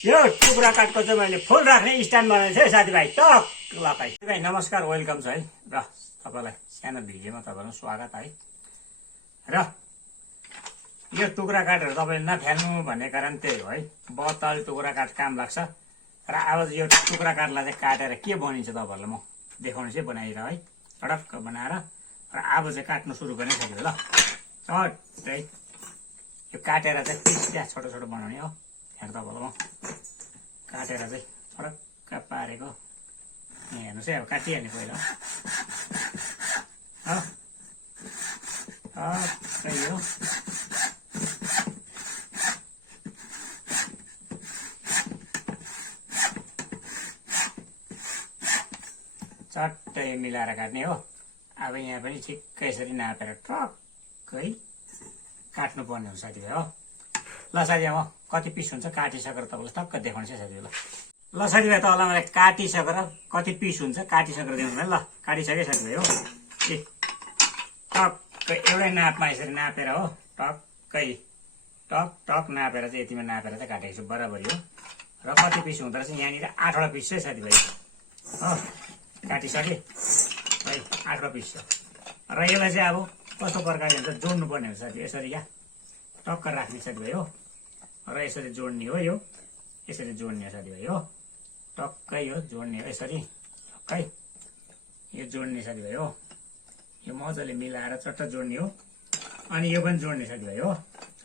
यो टुक्रा काठको चाहिँ मैले फुल राख्ने स्ट्यान्ड बनाएको छु है साथीभाइ। टक लगाई साथीभाइ नमस्कार, वेलकम छ है। र तपाईँलाई सानो भिडियोमा तपाईँलाई स्वागत है। र यो टुक्रा काठहरू तपाईँले नफ्याल्नु भन्ने कारण त्यही हो है। बत्तल टुक्रा काठ काम लाग्छ। र अब यो टुक्रा काठलाई चाहिँ काटेर के बनिन्छ तपाईँहरूलाई म देखाउने चाहिँ बनाएर है, टडक्क बनाएर। र अब चाहिँ काट्नु सुरु गर्ने साथीभाइ। ल चट्टै यो काटेर चाहिँ पिस त्यहाँ छोटो छोटो बनाउने हो। यहाँ तपाईँलाई म काटेर चाहिँ फरक्क पारेको यहाँ हेर्नुहोस् है। अब काटिहाल्ने पहिला त्यही हो। चट्टै मिलाएर काट्ने हो। अब यहाँ पनि ठिक्कै यसरी नापेर टक्कै काट्नु पर्ने हो साथीभाइ हो। ल साथीभाइ म कति पिस हुन्छ काटिसकेर तपाईँलाई टक्क देखाउँछ साथीभाइ। ल साथीभाइ तपाईँलाई मलाई काटिसकेर कति पिस हुन्छ काटिसकेर देखाउनु ल। काटिसकेँ साथीभाइ हो। ए टक्कै एउटै नापमा यसरी नापेर हो। टक्कै टक टक नापेर चाहिँ यतिमा नापेर चाहिँ काटेको छु बराबरी हो। र कति पिस हुँदो रहेछ यहाँनिर 8वटा पिस चाहिँ साथीभाइ हो। काटिसकेँ है, 8वटा पिस छ। र यसलाई चाहिँ अब कस्तो प्रकारले हुन्छ जोड्नु पर्ने हुन्छ साथी। यसरी क्या टक्क राख्ने साथीभाइ हो। र यसरी जोड्ने हो। यो यसरी जोड्ने हो साथीभाइ हो। टक्कै हो जोड्ने हो यसरी टक्कै यो जोड्ने साथीभाइ हो। यो मजाले मिलाएर चट्ट जोड्ने हो। अनि यो पनि जोड्ने साथीभाइ हो।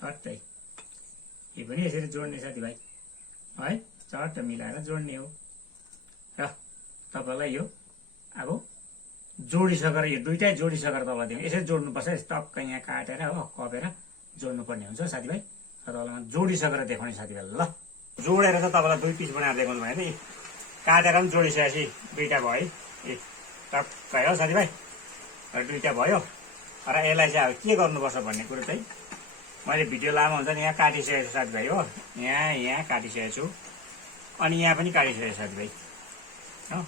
चट्टै यो पनि यसरी जोड्ने साथीभाइ है। चट्ट मिलाएर जोड्ने हो। र तपाईँलाई यो अब जोडिसकेर यो दुइटै जोडिसकेर तपाईँलाई दिनु यसरी जोड्नुपर्छ। टक्क यहाँ काटेर हो कपेर जोड्नुपर्ने हुन्छ साथीभाइ। र तपाईँलाई जोडिसकेर देखाउने साथीभाइ। ल जोडेर चाहिँ तपाईँलाई 2 पिस बनाएर देखाउनु भयो नि। काटेर पनि जोडिसकेपछि 2टा भयो है। ए टक्कै हो साथीभाइ। र 2टा भयो। र यसलाई चाहिँ अब के गर्नुपर्छ भन्ने कुरो चाहिँ मैले भिडियो लामो हुन्छ नि। यहाँ काटिसकेको छु साथीभाइ हो। यहाँ काटिसकेको छु। अनि यहाँ पनि काटिसकेको छु साथीभाइ हो।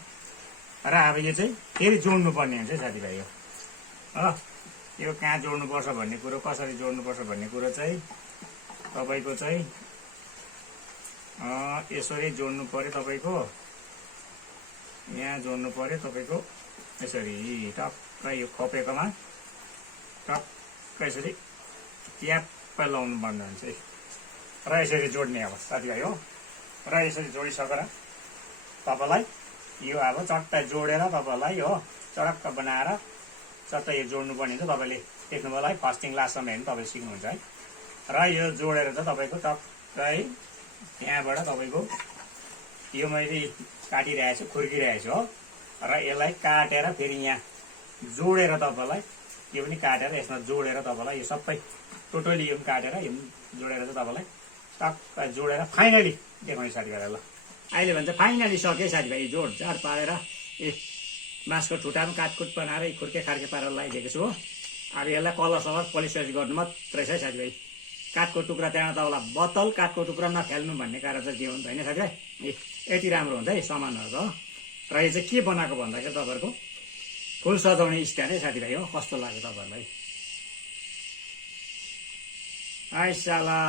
र अब यो चाहिँ फेरि जोड्नु पर्ने हुन्छ साथीभाइ हो। यो कहाँ जोड्नुपर्छ भन्ने कुरो, कसरी जोड्नुपर्छ भन्ने कुरो चाहिँ तपाईँको चाहिँ यसरी जोड्नु पर्यो। तपाईँको यहाँ जोड्नु पर्यो तपाईँको यसरी टक्कै यो खपेकोमा टक्कै यसरी ट्याप्पै लाउनु पर्ने हुन्छ है। र यसरी जोड्ने अब साथीभाइ हो। र यसरी जोडिसकेर तपाईँलाई यो अब चट्टै जोडेर तपाईँलाई हो चडक्क बनाएर चट्टै यो जोड्नु पर्ने हुन्छ। तपाईँले देख्नुभयो है, फर्स्टिङ लास्टसम्म हेर्नु तपाईँले सिक्नुहुन्छ है। र यो जोडेर चाहिँ तपाईँको टक्कै त्यहाँबाट तपाईँको यो मैले काटिरहेको छु, खुर्किरहेको छु हो। र यसलाई काटेर फेरि यहाँ जोडेर तपाईँलाई यो पनि काटेर यसमा जोडेर तपाईँलाई यो सबै टोटली यो पनि काटेर यो पनि जोडेर चाहिँ तपाईँलाई टक्क जोडेर फाइनली देखाउने साथीभाइलाई। ल अहिले भन्छ फाइनली सकेँ साथीभाइ। जोडजाड पारेर ए बाँसको ठुटा पनि काटकुट बनाएर खुर्के खार्के पारेर लगाइदिएको छु हो। अब यसलाई कलर सलर पोलिस गर्नु मात्रै छ है साथीभाइ। काठको टुक्रा त्यहाँ तपाईँलाई बत्तल काठको टुक्रा नफ्याल्नु भन्ने कारण चाहिँ दियो होइन साथीभाइ। ए यति राम्रो हुन्छ है सामानहरू हो। र यो चाहिँ के बनाएको भन्दाखेरि तपाईँहरूको फुल सजाउने स्ट्यान्ड है साथीभाइ हो। कस्तो लाग्यो तपाईँहरूलाई? आइसाला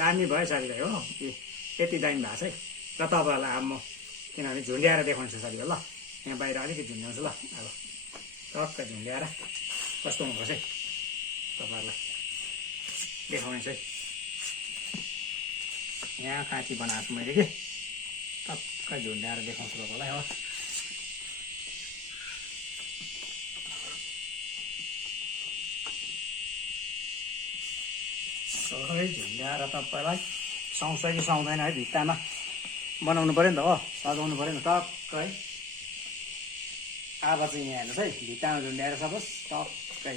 दामी भयो साथीभाइ हो। ए यति दामी भएको छ है। र तपाईँहरूलाई अब म किनभने झुन्ड्याएर देखाउँछु साथीभाइ। ल यहाँ बाहिर अलिकति झुन्ड्याउँछु। ल अब टक्क झुन्ड्याएर कस्तो हुनुपर्छ है तपाईँहरूलाई देखाउने चाहिँ। यहाँ काँची बनाएको छु मैले कि टक्क झुन्ड्याएर देखाउँछु तपाईँलाई हो। सबै झुन्ड्याएर तपाईँलाई सुहाउँछ कि सुहाउँदैन है। भित्तामा बनाउनु पऱ्यो नि त हो, सजाउनु पऱ्यो नि टक्कै। अब चाहिँ यहाँ हेर्नुहोस् है, भित्तामा झुन्ड्याएर सपोज टक्कै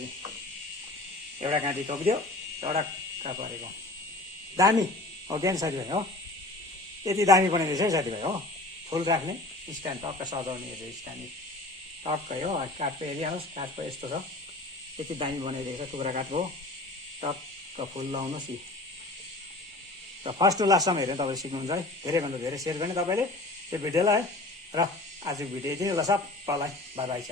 एउटा काँटी थोपिदियो चडक्क परेको दामी हो ज्ञान साथीभाइ हो। यति दामी बनाइदिएछ है साथीभाइ हो। फुल राख्ने स्ट्यान्ड टक्क सजाउने स्ट्यान्ड टक्कै हो। काठको हेरिहाल्नुहोस्, काठको यस्तो छ, यति दामी बनाइदिएको छ टुक्रा काठको हो। टक्क फुल लाउनुहोस् यी। र फर्स्ट टु लास्टसम्म हेरेर तपाईँ सिक्नुहुन्छ है। धेरैभन्दा धेरै सेयर गर्ने तपाईँले त्यो भिडियोलाई है। र आजको भिडियो यति नै ल। सबैलाई बाई बाई छ।